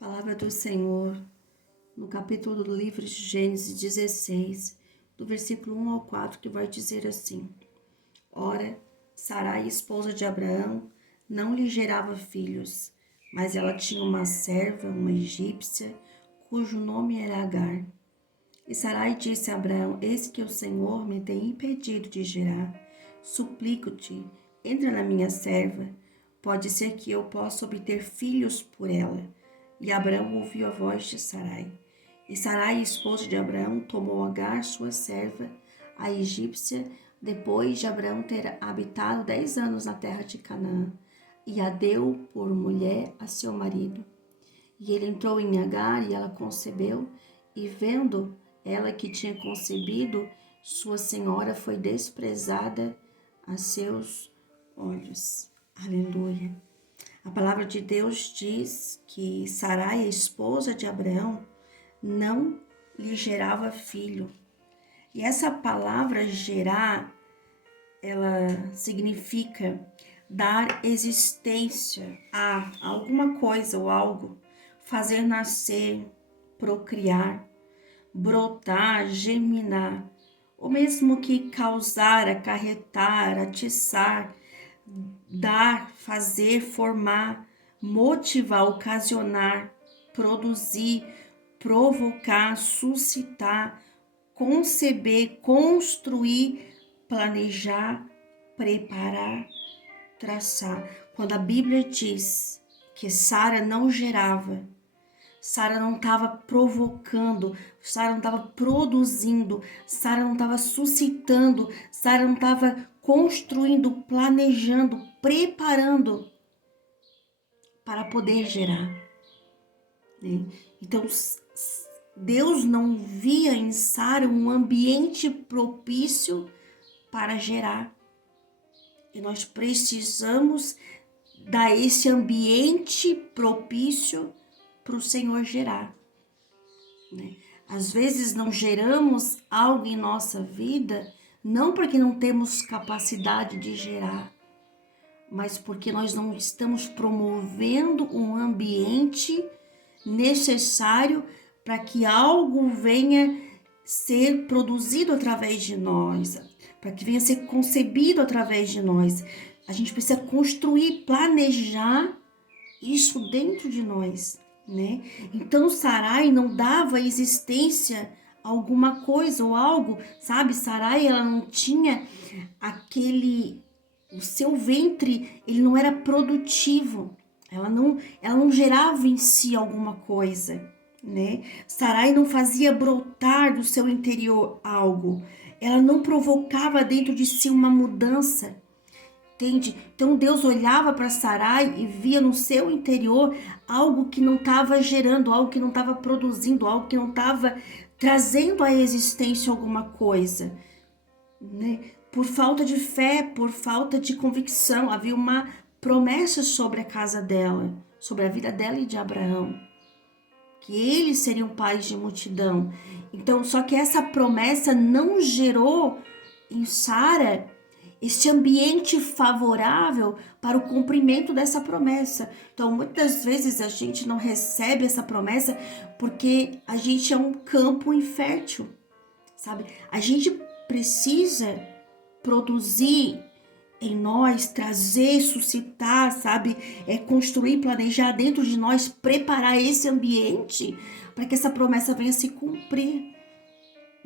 Palavra do Senhor, no capítulo do livro de Gênesis 16, do versículo 1 ao 4, que vai dizer assim: Ora, Sarai, esposa de Abraão, não lhe gerava filhos, mas ela tinha uma serva, uma egípcia, cujo nome era Agar. E Sarai disse a Abraão: Eis que o Senhor me tem impedido de gerar. Suplico-te, entra na minha serva, pode ser que eu possa obter filhos por ela. E Abraão ouviu a voz de Sarai. E Sarai, esposa de Abraão, tomou Agar, sua serva, a egípcia, depois de Abraão ter habitado 10 anos na terra de Canaã, e a deu por mulher a seu marido. E ele entrou em Agar, e ela concebeu, e vendo ela que tinha concebido, sua senhora foi desprezada a seus olhos. Aleluia. A palavra de Deus diz que Sarai, a esposa de Abraão, não lhe gerava filho. E essa palavra gerar, ela significa dar existência a alguma coisa ou algo, fazer nascer, procriar, brotar, germinar, ou mesmo que causar, acarretar, atiçar, dar, fazer, formar, motivar, ocasionar, produzir, provocar, suscitar, conceber, construir, planejar, preparar, traçar. Quando a Bíblia diz que Sara não gerava, Sara não estava provocando, Sara não estava produzindo, Sara não estava suscitando, Sara não estava construindo, planejando, preparando para poder gerar. Né? Então, Deus não via em Sara um ambiente propício para gerar. E nós precisamos dar esse ambiente propício para o Senhor gerar. Né? Às vezes não geramos algo em nossa vida, não porque não temos capacidade de gerar, mas porque nós não estamos promovendo um ambiente necessário para que algo venha ser produzido através de nós, para que venha ser concebido através de nós. A gente precisa construir, planejar isso dentro de nós, né? Então Sarai não dava existência a alguma coisa ou algo, sabe? Sarai, ela não tinha o seu ventre, ele não era produtivo. Ela não gerava em si alguma coisa, né? Sarai não fazia brotar do seu interior algo. Ela não provocava dentro de si uma mudança. Entende? Então Deus olhava para Sarai e via no seu interior algo que não estava gerando, algo que não estava produzindo, algo que não estava trazendo à existência alguma coisa, né? Por falta de fé, por falta de convicção, havia uma promessa sobre a casa dela, sobre a vida dela e de Abraão, que eles seriam pais de multidão. Então, só que essa promessa não gerou em Sara esse ambiente favorável para o cumprimento dessa promessa. Então, muitas vezes a gente não recebe essa promessa porque a gente é um campo infértil, sabe? A gente precisa produzir em nós, trazer, suscitar, sabe? Construir, planejar dentro de nós, preparar esse ambiente para que essa promessa venha se cumprir.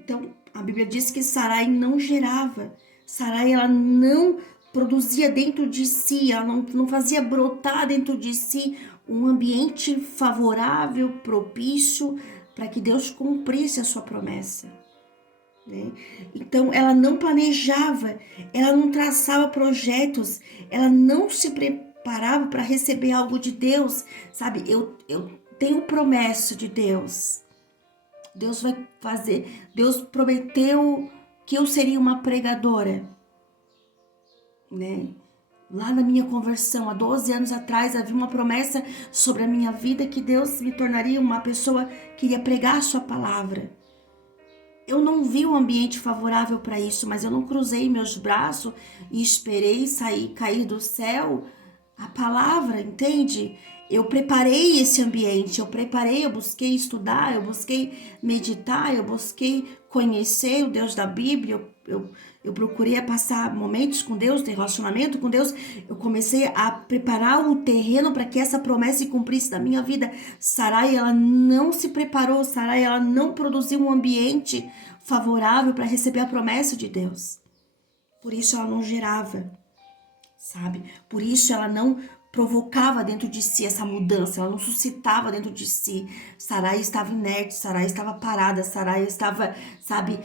Então, a Bíblia diz que Sarai não gerava. Sarai, ela não produzia dentro de si, ela não fazia brotar dentro de si um ambiente favorável, propício, para que Deus cumprisse a sua promessa. Né? Então, ela não planejava, ela não traçava projetos, ela não se preparava para receber algo de Deus, sabe? Eu tenho promessa de Deus. Deus vai fazer. Deus prometeu que eu seria uma pregadora, né? Lá na minha conversão, há 12 anos atrás, havia uma promessa sobre a minha vida que Deus me tornaria uma pessoa que iria pregar a sua palavra. Eu não vi um ambiente favorável para isso, mas eu não cruzei meus braços e esperei cair do céu a palavra, entende? eu preparei esse ambiente, eu busquei estudar, eu busquei meditar, eu busquei conhecer o Deus da Bíblia, eu procurei passar momentos com Deus, ter relacionamento com Deus, eu comecei a preparar o terreno para que essa promessa se cumprisse na minha vida. Sarai, ela não se preparou, Sarai, ela não produziu um ambiente favorável para receber a promessa de Deus. Por isso ela não gerava, sabe? Por isso ela não provocava dentro de si essa mudança, ela não suscitava dentro de si. Sarai estava inerte, Sarai estava parada, Sarai estava, sabe,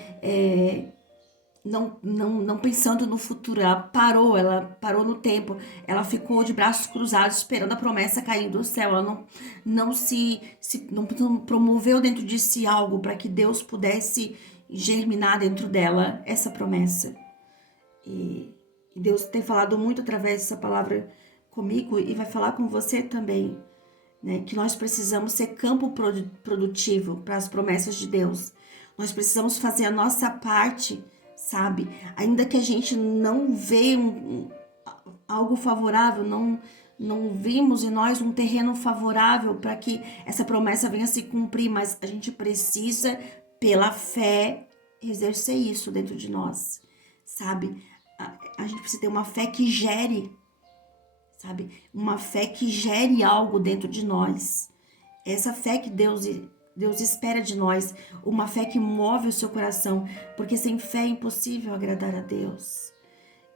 não pensando no futuro. Ela parou no tempo, ela ficou de braços cruzados esperando a promessa cair do céu. Ela não promoveu dentro de si algo para que Deus pudesse germinar dentro dela essa promessa. E Deus tem falado muito através dessa palavra comigo e vai falar com você também, né? Que nós precisamos ser campo produtivo para as promessas de Deus. Nós precisamos fazer a nossa parte, sabe? Ainda que a gente não vê algo favorável, não vimos em nós um terreno favorável para que essa promessa venha se cumprir, mas a gente precisa, pela fé, exercer isso dentro de nós, sabe? A gente precisa ter uma fé que gere, sabe? Uma fé que gere algo dentro de nós. Essa fé que Deus espera de nós, uma fé que move o seu coração, porque sem fé é impossível agradar a Deus.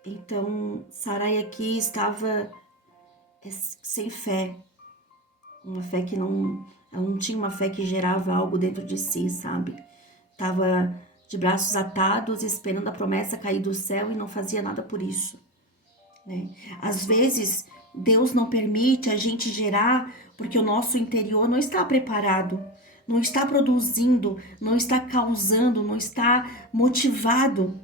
Então, Sarai aqui estava sem fé, uma fé que ela não tinha uma fé que gerava algo dentro de si, sabe? Estava de braços atados, esperando a promessa cair do céu e não fazia nada por isso, né? Às vezes, Deus não permite a gente gerar porque o nosso interior não está preparado, não está produzindo, não está causando, não está motivado.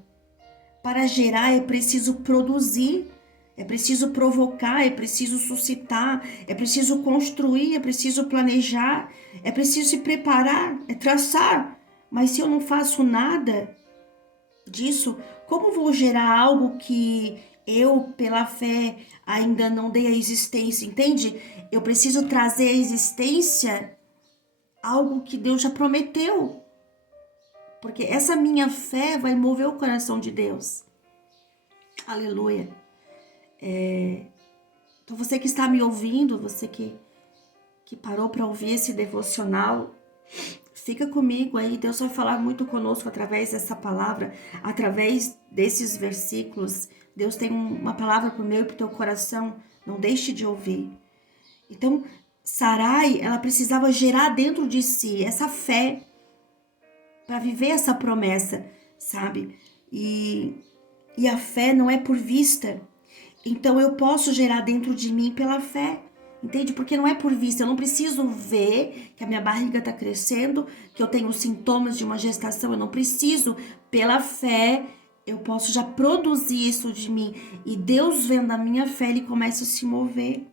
Para gerar é preciso produzir, é preciso provocar, é preciso suscitar, é preciso construir, é preciso planejar, é preciso se preparar, é traçar. Mas se eu não faço nada disso, como vou gerar algo que eu, pela fé, ainda não dei a existência, entende? Eu preciso trazer à existência algo que Deus já prometeu. Porque essa minha fé vai mover o coração de Deus. Aleluia. Então você que está me ouvindo, você que parou para ouvir esse devocional, fica comigo aí. Deus vai falar muito conosco através dessa palavra, através desses versículos. Deus tem uma palavra para o meu e para o teu coração. Não deixe de ouvir. Então, Sarai, ela precisava gerar dentro de si essa fé para viver essa promessa, sabe? E a fé não é por vista. Então eu posso gerar dentro de mim pela fé, entende? Porque não é por vista. Eu não preciso ver que a minha barriga está crescendo, que eu tenho sintomas de uma gestação. Eu não preciso. Pela fé, eu posso já produzir isso de mim. E Deus, vendo a minha fé, Ele começa a se mover.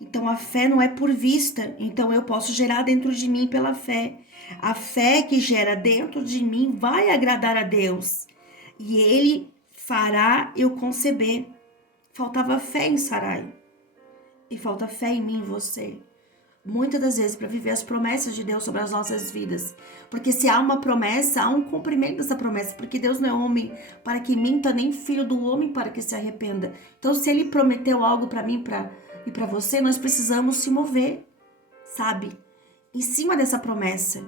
Então a fé não é por vista. Então eu posso gerar dentro de mim pela fé. A fé que gera dentro de mim vai agradar a Deus. E Ele fará eu conceber. Faltava fé em Sarai. E falta fé em mim e você. Muitas das vezes para viver as promessas de Deus sobre as nossas vidas. Porque se há uma promessa, há um cumprimento dessa promessa. Porque Deus não é homem para que minta, nem filho do homem para que se arrependa. Então se Ele prometeu algo para mim e para você, nós precisamos se mover, sabe? Em cima dessa promessa.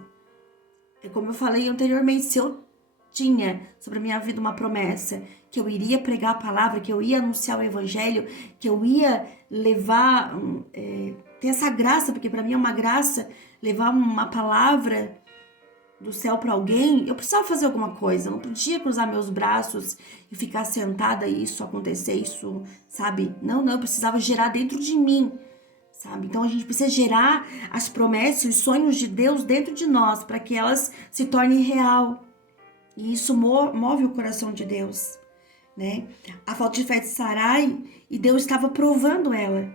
É como eu falei anteriormente, se eu tinha sobre a minha vida uma promessa, que eu iria pregar a palavra, que eu ia anunciar o evangelho, que eu ia levar, ter essa graça, porque para mim é uma graça levar uma palavra do céu para alguém, eu precisava fazer alguma coisa, eu não podia cruzar meus braços e ficar sentada e isso acontecer, isso, sabe? Não, eu precisava gerar dentro de mim, sabe? Então a gente precisa gerar as promessas, os sonhos de Deus dentro de nós, para que elas se tornem real. E isso move o coração de Deus, né? A falta de fé de Sarai, e Deus estava provando ela,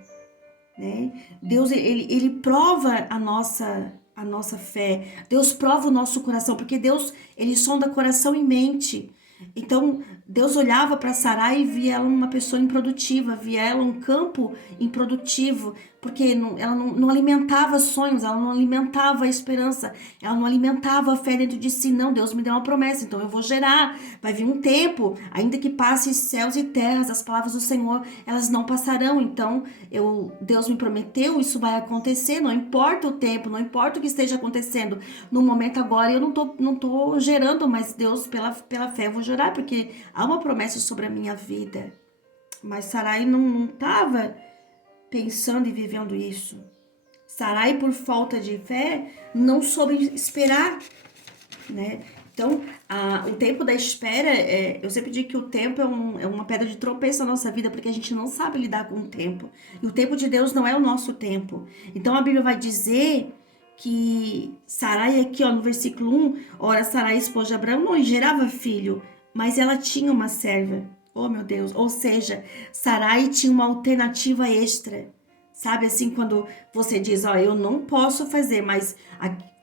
né? Deus, ele prova a nossa fé. Deus prova o nosso coração, porque Deus, Ele sonda coração e mente. Então, Deus olhava para Sarai e via ela uma pessoa improdutiva, via ela um campo improdutivo, porque ela não alimentava sonhos, ela não alimentava a esperança, ela não alimentava a fé dentro de si. Não, Deus me deu uma promessa, então eu vou gerar. Vai vir um tempo, ainda que passe céus e terras, as palavras do Senhor, elas não passarão. Então, Deus me prometeu, isso vai acontecer, não importa o tempo, não importa o que esteja acontecendo. No momento agora, eu não tô gerando, mas Deus, pela fé, eu vou gerar, porque há uma promessa sobre a minha vida. Mas Sarai não estava pensando e vivendo isso. Sarai, por falta de fé, não soube esperar, né? Então, o tempo da espera, eu sempre digo que o tempo é uma pedra de tropeço na nossa vida, porque a gente não sabe lidar com o tempo. E o tempo de Deus não é o nosso tempo. Então, a Bíblia vai dizer que Sarai, aqui ó, no versículo 1, ora, Sarai, esposa de Abraão, não gerava filho, mas ela tinha uma serva. Oh, meu Deus. Ou seja, Sarai tinha uma alternativa extra. Sabe assim, quando você diz, ó, eu não posso fazer, mas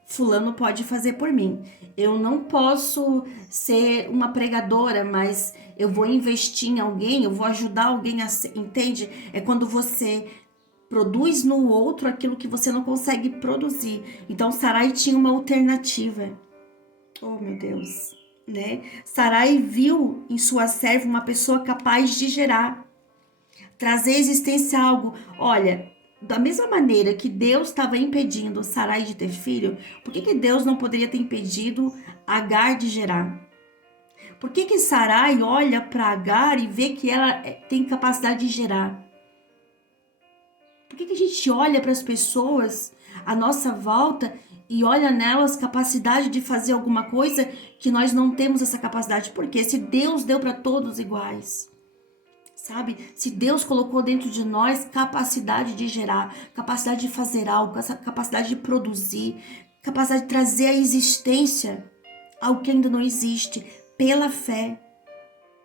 fulano pode fazer por mim. Eu não posso ser uma pregadora, mas eu vou investir em alguém, eu vou ajudar alguém a ser, entende? É quando você produz no outro aquilo que você não consegue produzir. Então, Sarai tinha uma alternativa. Oh, meu Deus, né? Sarai viu em sua serva uma pessoa capaz de gerar, trazer à existência algo. Olha, da mesma maneira que Deus estava impedindo Sarai de ter filho, por que Deus não poderia ter impedido Agar de gerar? Por que Sarai olha para Agar e vê que ela tem capacidade de gerar? Por que a gente olha para as pessoas à nossa volta e olha nelas capacidade de fazer alguma coisa que nós não temos essa capacidade? Porque se Deus deu para todos iguais, sabe? Se Deus colocou dentro de nós capacidade de gerar, capacidade de fazer algo, capacidade de produzir, capacidade de trazer à existência algo que ainda não existe, pela fé.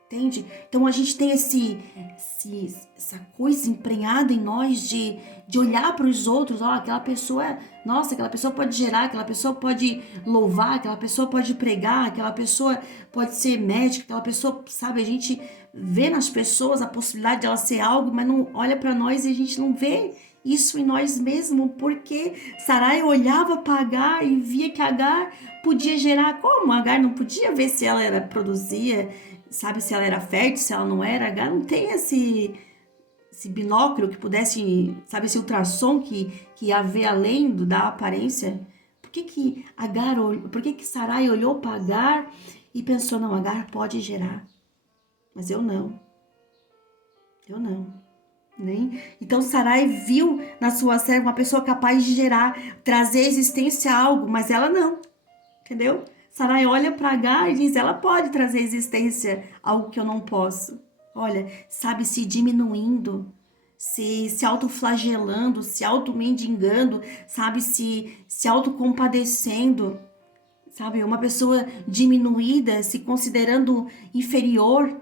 Entende? Então a gente tem essa coisa emprenhada em nós de olhar para os outros, ó, aquela pessoa, nossa, aquela pessoa pode gerar, aquela pessoa pode louvar, aquela pessoa pode pregar, aquela pessoa pode ser médica, aquela pessoa, sabe, a gente vê nas pessoas a possibilidade de ela ser algo, mas não olha para nós e a gente não vê isso em nós mesmos, porque Sarai olhava para Agar e via que Agar podia gerar. Como Agar não podia ver se ela produzia, sabe, se ela era fértil, se ela não era? Agar não tem esse binóculo que pudesse, sabe, esse ultrassom que ia ver além da aparência. Por que Sarai olhou para Agar e pensou, não, Agar pode gerar, mas eu não. Nem. Então Sarai viu na sua serva uma pessoa capaz de gerar, trazer à existência algo, mas ela não, entendeu? Sarai olha para Agar e diz, ela pode trazer à existência algo que eu não posso. Olha, sabe, se diminuindo, se autoflagelando, se auto-mendigando, sabe, se autocompadecendo, sabe, uma pessoa diminuída, se considerando inferior.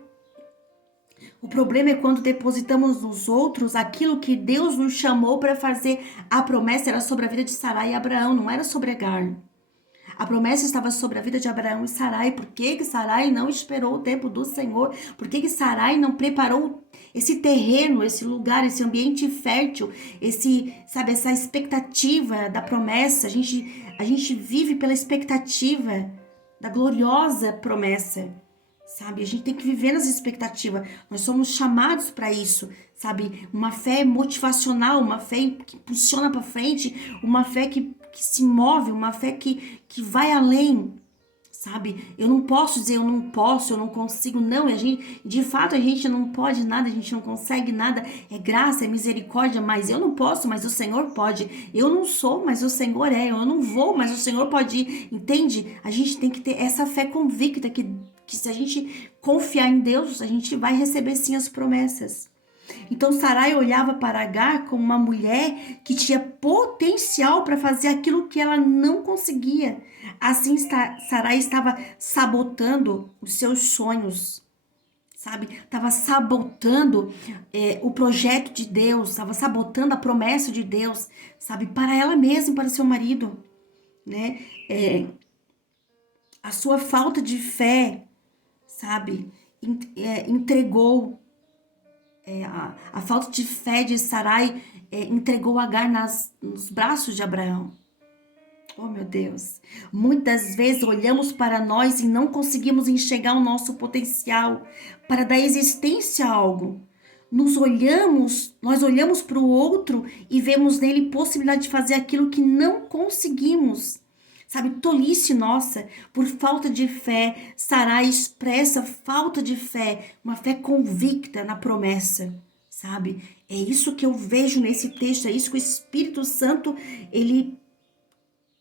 O problema é quando depositamos nos outros aquilo que Deus nos chamou para fazer. A promessa era sobre a vida de Sarai e Abraão, não era sobre Agar. A promessa estava sobre a vida de Abraão e Sarai. Por que Sarai não esperou o tempo do Senhor? Por que Sarai não preparou esse terreno, esse lugar, esse ambiente fértil, essa expectativa da promessa? A gente vive pela expectativa da gloriosa promessa. Sabe, a gente tem que viver nas expectativas. Nós somos chamados para isso, sabe? Uma fé motivacional, uma fé que impulsiona para frente, uma fé que se move, uma fé que vai além, sabe? Eu não posso dizer eu não posso, eu não consigo, não. De fato, a gente não pode nada, a gente não consegue nada. É graça, é misericórdia, mas eu não posso, mas o Senhor pode. Eu não sou, mas o Senhor é. Eu não vou, mas o Senhor pode ir. Entende? A gente tem que ter essa fé convicta que se a gente confiar em Deus, a gente vai receber sim as promessas. Então Sarai olhava para Agar como uma mulher que tinha potencial para fazer aquilo que ela não conseguia. Assim Sarai estava sabotando os seus sonhos, sabe? Estava sabotando o projeto de Deus, estava sabotando a promessa de Deus, sabe? Para ela mesma e para seu marido, né? A sua falta de fé, sabe? entregou, a falta de fé de Sarai entregou Agar nos braços de Abraão. Oh, meu Deus. Muitas vezes olhamos para nós e não conseguimos enxergar o nosso potencial para dar existência a algo. Nós olhamos para o outro e vemos nele possibilidade de fazer aquilo que não conseguimos. Sabe, tolice nossa, por falta de fé. Sarai expressa falta de fé, uma fé convicta na promessa, sabe? É isso que eu vejo nesse texto, é isso que o Espírito Santo, ele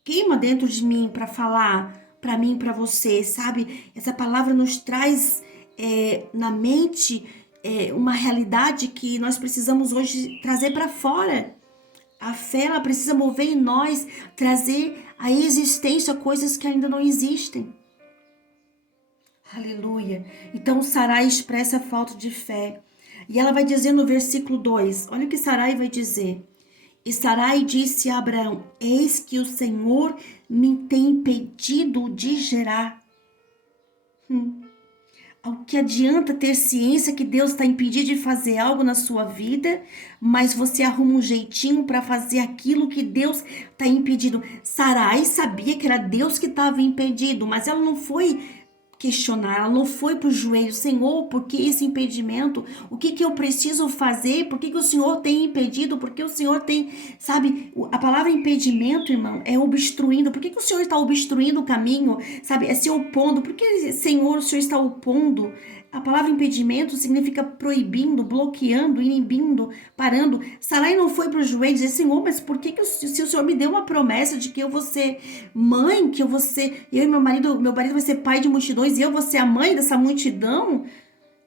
queima dentro de mim para falar para mim e para você, sabe? Essa palavra nos traz na mente uma realidade que nós precisamos hoje trazer para fora. A fé, ela precisa mover em nós, trazer à existência coisas que ainda não existem. Aleluia. Então Sarai expressa a falta de fé. E ela vai dizer no versículo 2, olha o que Sarai vai dizer. E Sarai disse a Abraão, eis que o Senhor me tem impedido de gerar. O que adianta ter ciência que Deus está impedido de fazer algo na sua vida, mas você arruma um jeitinho para fazer aquilo que Deus está impedindo. Sarai sabia que era Deus que estava impedido, mas ela não foi questionar, ela não foi para o joelho, Senhor, por que esse impedimento? O que eu preciso fazer? Por que o Senhor tem impedido? Por que o Senhor tem, sabe, a palavra impedimento, irmão, é obstruindo. Por que o Senhor está obstruindo o caminho? Sabe, é se opondo. Por que, Senhor, o Senhor está opondo? A palavra impedimento significa proibindo, bloqueando, inibindo, parando. Sarai não foi para o joelho e dizer, Senhor, mas por que se o Senhor me deu uma promessa de que eu vou ser mãe, que eu e meu marido vai ser pai de multidões e eu vou ser a mãe dessa multidão?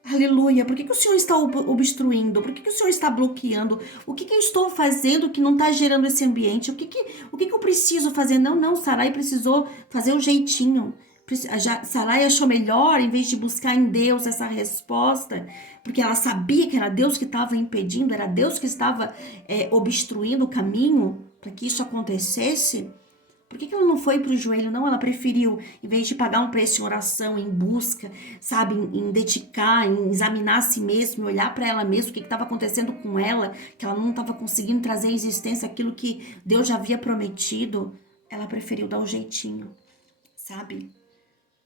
Aleluia. Por que o Senhor está obstruindo? Por que o Senhor está bloqueando? O que eu estou fazendo que não está gerando esse ambiente? O que eu preciso fazer? Não, Sarai precisou fazer um jeitinho. Sarai achou melhor, em vez de buscar em Deus essa resposta, porque ela sabia que era Deus que estava impedindo, era Deus que estava obstruindo o caminho para que isso acontecesse. Por que ela não foi para o joelho? Não, ela preferiu, em vez de pagar um preço em oração, em busca, sabe, em dedicar, em examinar a si mesma, em olhar para ela mesma, o que estava acontecendo com ela, que ela não estava conseguindo trazer à existência aquilo que Deus já havia prometido. Ela preferiu dar um jeitinho, sabe?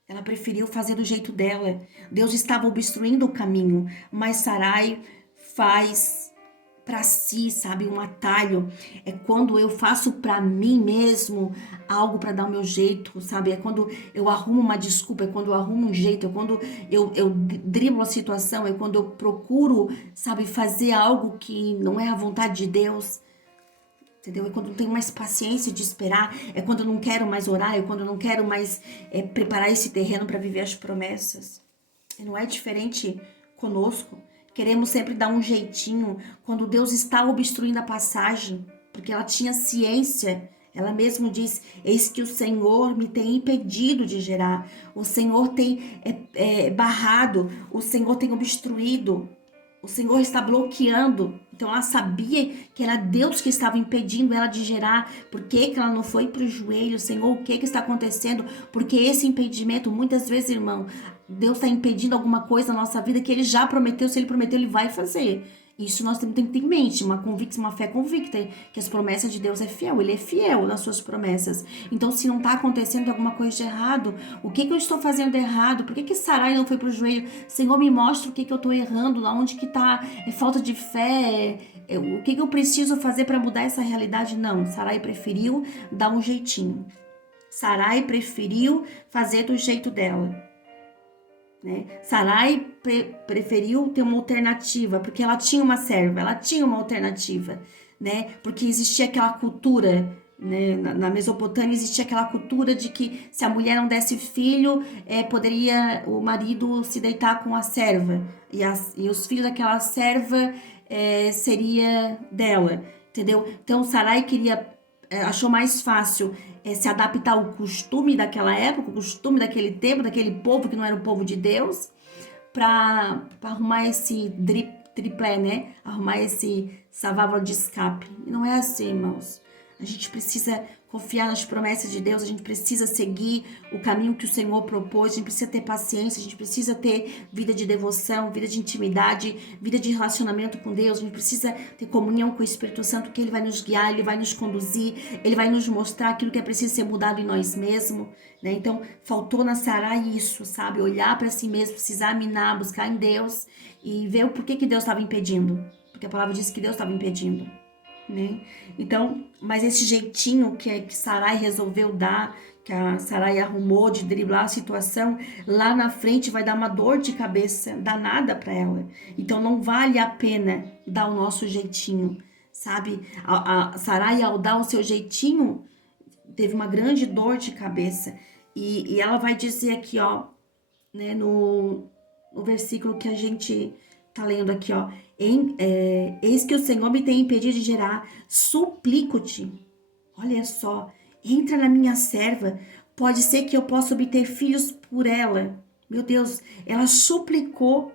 Ela preferiu fazer do jeito dela. Deus estava obstruindo o caminho, mas Sarai faz para si, sabe, um atalho. É quando eu faço para mim mesmo algo para dar o meu jeito, sabe? É quando eu arrumo uma desculpa, é quando eu arrumo um jeito, é quando eu driblo a situação, é quando eu procuro, sabe, fazer algo que não é a vontade de Deus. Entendeu? É quando eu não tenho mais paciência de esperar, é quando eu não quero mais orar, é quando eu não quero mais preparar esse terreno para viver as promessas. E não é diferente conosco. Queremos sempre dar um jeitinho quando Deus está obstruindo a passagem, porque ela tinha ciência. Ela mesma diz, eis que o Senhor me tem impedido de gerar, o Senhor tem barrado, o Senhor tem obstruído. O Senhor está bloqueando. Então ela sabia que era Deus que estava impedindo ela de gerar. Por que ela não foi para o joelho? Senhor, o que está acontecendo? Porque esse impedimento, muitas vezes, irmão, Deus está impedindo alguma coisa na nossa vida que Ele já prometeu. Se Ele prometeu, Ele vai fazer. Isso nós temos que ter em mente, uma fé convicta, que as promessas de Deus é fiel, Ele é fiel nas suas promessas. Então, se não está acontecendo alguma coisa de errado, o que eu estou fazendo de errado? Por que Sarai não foi para o joelho? Senhor, me mostra o que eu estou errando, onde que está falta de fé, o que eu preciso fazer para mudar essa realidade? Não, Sarai preferiu dar um jeitinho. Sarai preferiu fazer do jeito dela. Né? Sarai preferiu ter uma alternativa, porque ela tinha uma serva, ela tinha uma alternativa, né? Porque existia aquela cultura, né? Na Mesopotâmia existia aquela cultura de que se a mulher não desse filho, poderia o marido se deitar com a serva, e os filhos daquela serva seria dela, entendeu? Então Sarai achou mais fácil se adaptar ao costume daquela época, o costume daquele tempo, daquele povo que não era o povo de Deus, para arrumar esse triplé, né? Arrumar essa válvula de escape. E não é assim, irmãos. A gente precisa confiar nas promessas de Deus, a gente precisa seguir o caminho que o Senhor propôs, a gente precisa ter paciência, a gente precisa ter vida de devoção, vida de intimidade, vida de relacionamento com Deus, a gente precisa ter comunhão com o Espírito Santo, que Ele vai nos guiar, Ele vai nos conduzir, Ele vai nos mostrar aquilo que é preciso ser mudado em nós mesmos, né? Então, faltou na Sarai isso, sabe? Olhar para si mesmo, se examinar, buscar em Deus e ver o porquê que Deus estava impedindo, porque a palavra diz que Deus estava impedindo. Né? Então, mas esse jeitinho que Sarai resolveu dar, que a Sarai arrumou de driblar a situação, lá na frente vai dar uma dor de cabeça danada para ela. Então não vale a pena dar o nosso jeitinho, sabe? A Sarai, ao dar o seu jeitinho, teve uma grande dor de cabeça. E ela vai dizer aqui, ó, né, no versículo que a gente tá lendo aqui, ó. Eis que o Senhor me tem impedido de gerar, suplico-te. Olha só, entra na minha serva, pode ser que eu possa obter filhos por ela. Meu Deus, ela suplicou,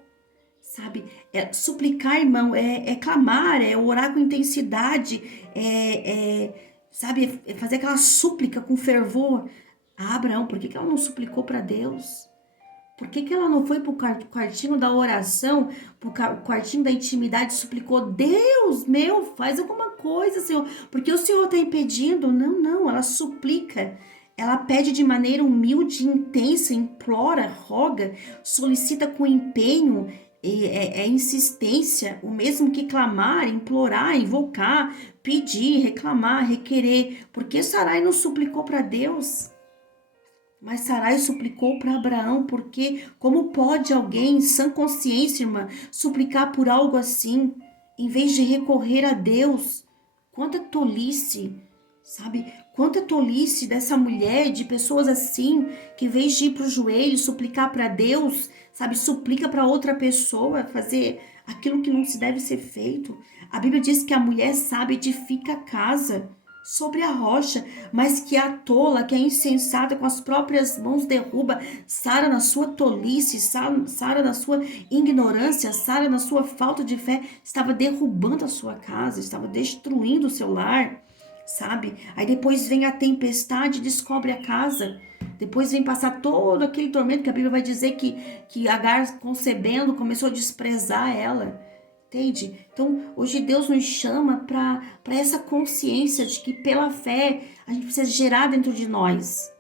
sabe? Suplicar, irmão, é clamar, é orar com intensidade, sabe, é fazer aquela súplica com fervor. Abraão, por que ela não suplicou para Deus? Por que ela não foi pro quartinho da oração, pro quartinho da intimidade, suplicou, Deus meu, faz alguma coisa, Senhor, porque o Senhor está impedindo? Não, ela suplica, ela pede de maneira humilde, intensa, implora, roga, solicita com empenho, insistência, o mesmo que clamar, implorar, invocar, pedir, reclamar, requerer. Por que Sarai não suplicou para Deus? Mas Sarai suplicou para Abraão, porque como pode alguém, em sã consciência, irmã, suplicar por algo assim, em vez de recorrer a Deus? Quanta tolice, sabe? Quanta tolice dessa mulher, de pessoas assim, que em vez de ir para o joelho, suplicar para Deus, sabe? Suplica para outra pessoa fazer aquilo que não se deve ser feito. A Bíblia diz que a mulher sábia edifica a casa sobre a rocha, mas que a tola, que é insensata, com as próprias mãos derruba. Sara, na sua tolice, Sara, na sua ignorância, Sara, na sua falta de fé, estava derrubando a sua casa, estava destruindo o seu lar, sabe? Aí depois vem a tempestade e descobre a casa. Depois vem passar todo aquele tormento que a Bíblia vai dizer que Agar, concebendo, começou a desprezar ela. Entende? Então, hoje Deus nos chama para essa consciência de que pela fé a gente precisa gerar dentro de nós.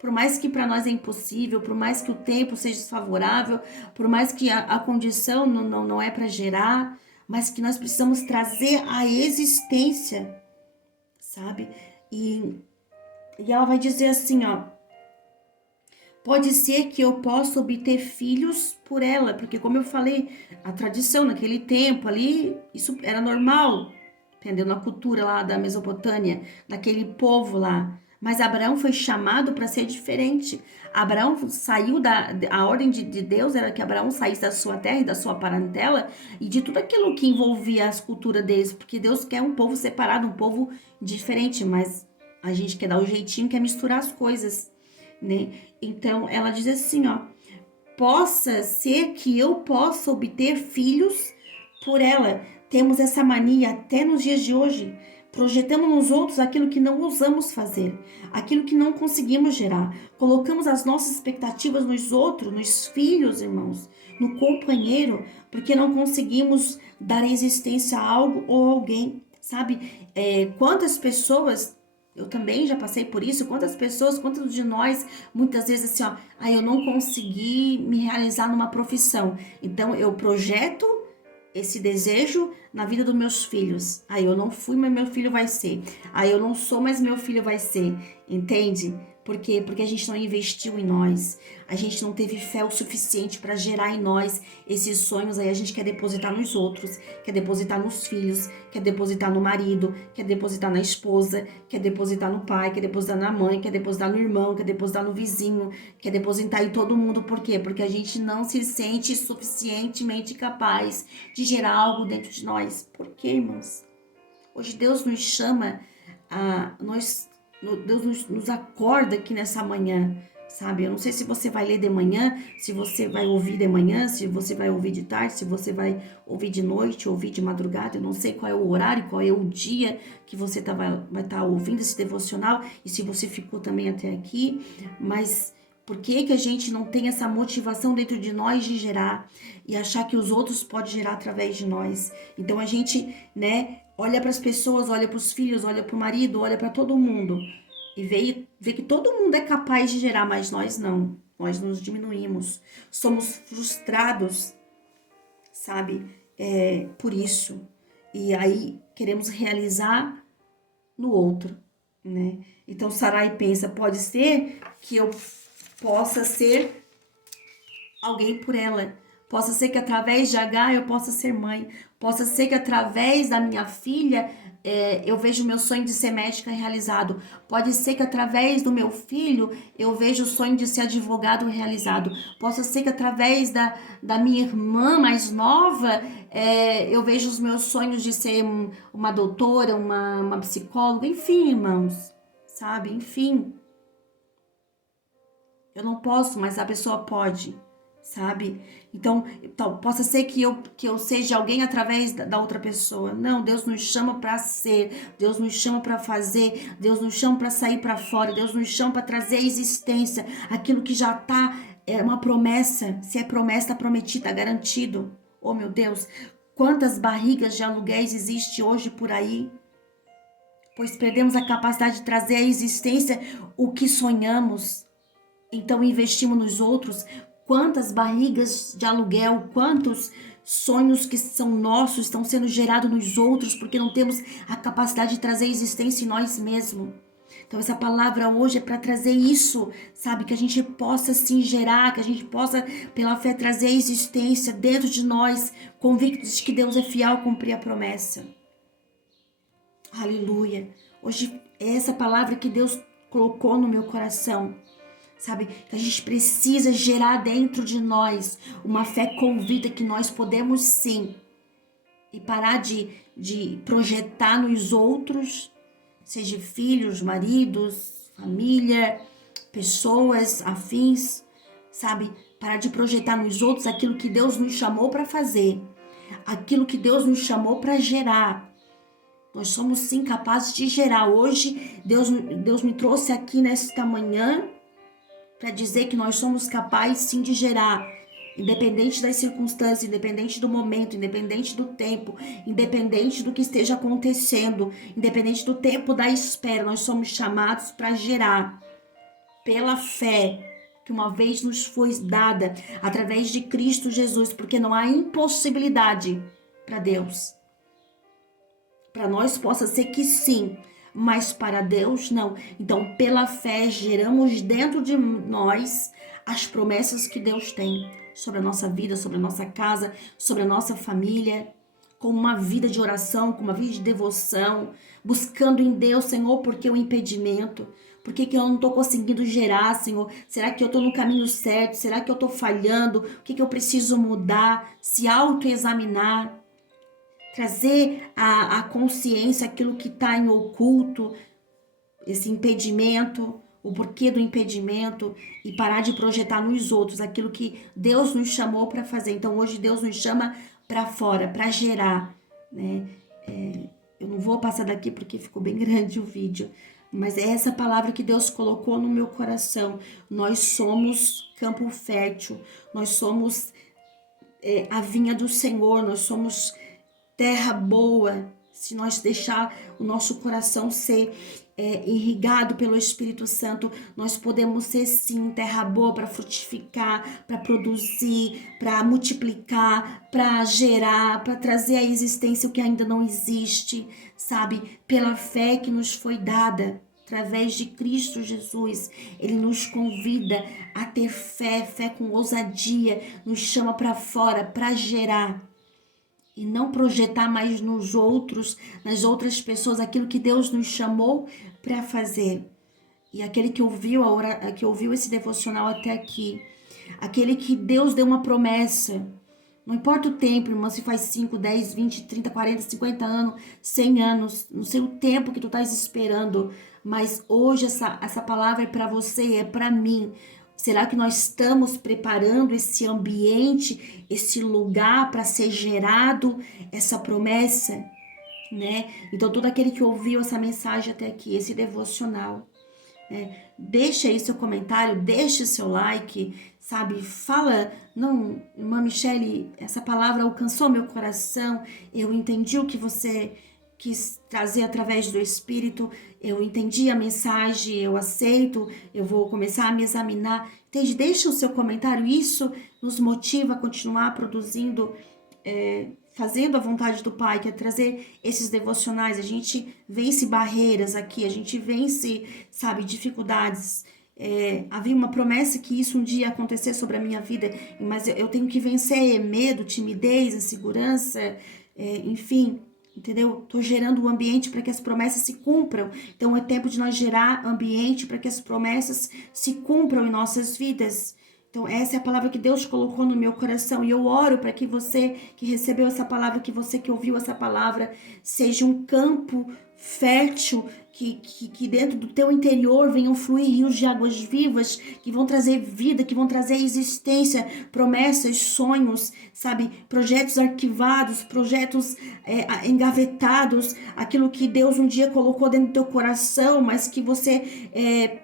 Por mais que para nós é impossível, por mais que o tempo seja desfavorável, por mais que a condição não é para gerar, mas que nós precisamos trazer a existência, sabe? E ela vai dizer assim, ó. Pode ser que eu possa obter filhos por ela, porque como eu falei, a tradição naquele tempo ali, isso era normal, entendeu? Na cultura lá da Mesopotâmia, daquele povo lá. Mas Abraão foi chamado para ser diferente. Abraão saiu a ordem de Deus era que Abraão saísse da sua terra e da sua parentela e de tudo aquilo que envolvia as culturas deles, porque Deus quer um povo separado, um povo diferente, mas a gente quer dar o jeitinho, quer misturar as coisas, né? Então ela diz assim, ó, possa ser que eu possa obter filhos por ela. Temos essa mania até nos dias de hoje. Projetamos nos outros aquilo que não ousamos fazer, aquilo que não conseguimos gerar. Colocamos as nossas expectativas nos outros, nos filhos, irmãos, no companheiro, porque não conseguimos dar existência a algo ou alguém, sabe? Quantas pessoas, eu também já passei por isso, quantas pessoas, quantos de nós, muitas vezes assim, ó, eu não consegui me realizar numa profissão, então eu projeto esse desejo na vida dos meus filhos. Eu não fui, mas meu filho vai ser. Eu não sou, mas meu filho vai ser. Entende? Por quê? Porque a gente não investiu em nós. A gente não teve fé o suficiente para gerar em nós esses sonhos. Aí a gente quer depositar nos outros, quer depositar nos filhos, quer depositar no marido, quer depositar na esposa, quer depositar no pai, quer depositar na mãe, quer depositar no irmão, quer depositar no vizinho, quer depositar em todo mundo. Por quê? Porque a gente não se sente suficientemente capaz de gerar algo dentro de nós. Por quê, irmãos? Hoje Deus nos chama Deus nos acorda aqui nessa manhã, sabe? Eu não sei se você vai ler de manhã, se você vai ouvir de manhã, se você vai ouvir de tarde, se você vai ouvir de noite, ouvir de madrugada. Eu não sei qual é o horário, qual é o dia que você vai estar ouvindo esse devocional e se você ficou também até aqui, mas por que que a gente não tem essa motivação dentro de nós de gerar e achar que os outros podem gerar através de nós? Então a gente, né, olha para as pessoas, olha para os filhos, olha para o marido, olha para todo mundo e vê que todo mundo é capaz de gerar, mas nós não. Nós nos diminuímos. Somos frustrados, sabe? Por isso. E aí queremos realizar no outro, né? Então Sarai pensa, pode ser que eu possa ser alguém por ela. Possa ser que através de H eu possa ser mãe. Possa ser que através da minha filha eu vejo o meu sonho de ser médica realizado. Pode ser que através do meu filho eu vejo o sonho de ser advogado realizado. Possa ser que através da minha irmã mais nova eu vejo os meus sonhos de ser uma doutora, uma psicóloga, enfim, irmãos, sabe? Enfim, eu não posso, mas a pessoa pode, sabe? Então, possa ser que eu seja alguém através da outra pessoa. Não, Deus nos chama para ser, Deus nos chama para fazer, Deus nos chama para sair para fora, Deus nos chama para trazer à existência aquilo que já está, uma promessa. Se é promessa, está prometido, está garantido. Oh, meu Deus, quantas barrigas de aluguéis existe hoje por aí? Pois perdemos a capacidade de trazer à existência o que sonhamos. Então investimos nos outros. Quantas barrigas de aluguel, quantos sonhos que são nossos estão sendo gerados nos outros porque não temos a capacidade de trazer existência em nós mesmos. Então essa palavra hoje é para trazer isso, sabe? Que a gente possa sim gerar, que a gente possa pela fé trazer a existência dentro de nós, convictos de que Deus é fiel a cumprir a promessa. Aleluia. Hoje é essa palavra que Deus colocou no meu coração. Sabe, que a gente precisa gerar dentro de nós uma fé convicta que nós podemos sim. E parar de projetar nos outros, seja filhos, maridos, família, pessoas afins, sabe? Parar de projetar nos outros aquilo que Deus nos chamou para fazer, aquilo que Deus nos chamou para gerar. Nós somos sim capazes de gerar. Hoje, Deus me trouxe aqui nesta manhã para dizer que nós somos capazes sim de gerar, independente das circunstâncias, independente do momento, independente do tempo, independente do que esteja acontecendo, independente do tempo da espera, nós somos chamados para gerar pela fé que uma vez nos foi dada através de Cristo Jesus, porque não há impossibilidade para Deus. Para nós possa ser que sim, mas para Deus não. Então, pela fé, geramos dentro de nós as promessas que Deus tem sobre a nossa vida, sobre a nossa casa, sobre a nossa família, com uma vida de oração, com uma vida de devoção, buscando em Deus, Senhor, por que o impedimento? Por que eu não estou conseguindo gerar, Senhor? Será que eu estou no caminho certo? Será que eu estou falhando? O que eu preciso mudar? Se autoexaminar. Trazer à consciência aquilo que está em oculto, esse impedimento, o porquê do impedimento e parar de projetar nos outros aquilo que Deus nos chamou para fazer. Então hoje Deus nos chama para fora, para gerar, né? Eu não vou passar daqui porque ficou bem grande o vídeo, mas é essa palavra que Deus colocou no meu coração. Nós somos campo fértil, nós somos a vinha do Senhor, nós somos terra boa, se nós deixar o nosso coração ser irrigado pelo Espírito Santo, nós podemos ser sim terra boa para frutificar, para produzir, para multiplicar, para gerar, para trazer à existência o que ainda não existe, sabe? Pela fé que nos foi dada através de Cristo Jesus, Ele nos convida a ter fé, fé com ousadia, nos chama para fora, para gerar. E não projetar mais nos outros, nas outras pessoas, aquilo que Deus nos chamou para fazer. E aquele que ouviu esse devocional até aqui, aquele que Deus deu uma promessa, não importa o tempo, irmã, se faz 5, 10, 20, 30, 40, 50 anos, 100 anos, não sei o tempo que tu estás esperando, mas hoje essa palavra é para você, é para mim. Será que nós estamos preparando esse ambiente, esse lugar para ser gerado essa promessa, né? Então, todo aquele que ouviu essa mensagem até aqui, esse devocional, deixa aí seu comentário, deixa seu like, sabe? Fala, não, irmã Michele, essa palavra alcançou meu coração, eu entendi o que você quis trazer através do Espírito, eu entendi a mensagem, eu aceito, eu vou começar a me examinar. Entende? Deixa o seu comentário, isso nos motiva a continuar produzindo, fazendo a vontade do Pai, que é trazer esses devocionais. A gente vence barreiras aqui, a gente vence, sabe, dificuldades. Havia uma promessa que isso um dia ia acontecer sobre a minha vida, mas eu tenho que vencer medo, timidez, insegurança, enfim, entendeu? Tô gerando um ambiente para que as promessas se cumpram. Então é tempo de nós gerar ambiente para que as promessas se cumpram em nossas vidas. Então, essa é a palavra que Deus colocou no meu coração. E eu oro para que você que recebeu essa palavra, que você que ouviu essa palavra, seja um campo fértil, que dentro do teu interior venham fluir rios de águas vivas, que vão trazer vida, que vão trazer existência, promessas, sonhos, sabe? Projetos arquivados, projetos engavetados, aquilo que Deus um dia colocou dentro do teu coração, mas que você,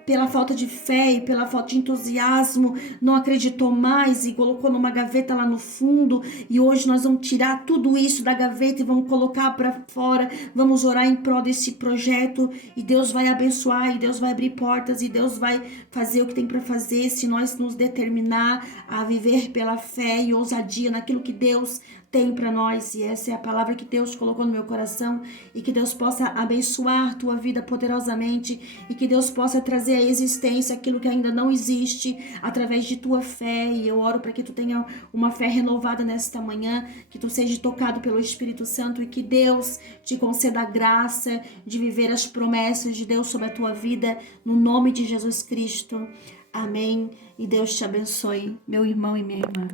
pela falta de fé e pela falta de entusiasmo, não acreditou mais e colocou numa gaveta lá no fundo. E hoje nós vamos tirar tudo isso da gaveta e vamos colocar para fora, vamos orar em prol desse projeto. E Deus vai abençoar, e Deus vai abrir portas, e Deus vai fazer o que tem para fazer, se nós nos determinar a viver pela fé e ousadia naquilo que Deus tem para nós. E essa é a palavra que Deus colocou no meu coração, e que Deus possa abençoar tua vida poderosamente, e que Deus possa trazer à existência aquilo que ainda não existe através de tua fé. E eu oro para que tu tenha uma fé renovada nesta manhã, que tu seja tocado pelo Espírito Santo, e que Deus te conceda a graça de viver as promessas de Deus sobre a tua vida, no nome de Jesus Cristo. Amém. E Deus te abençoe, meu irmão e minha irmã.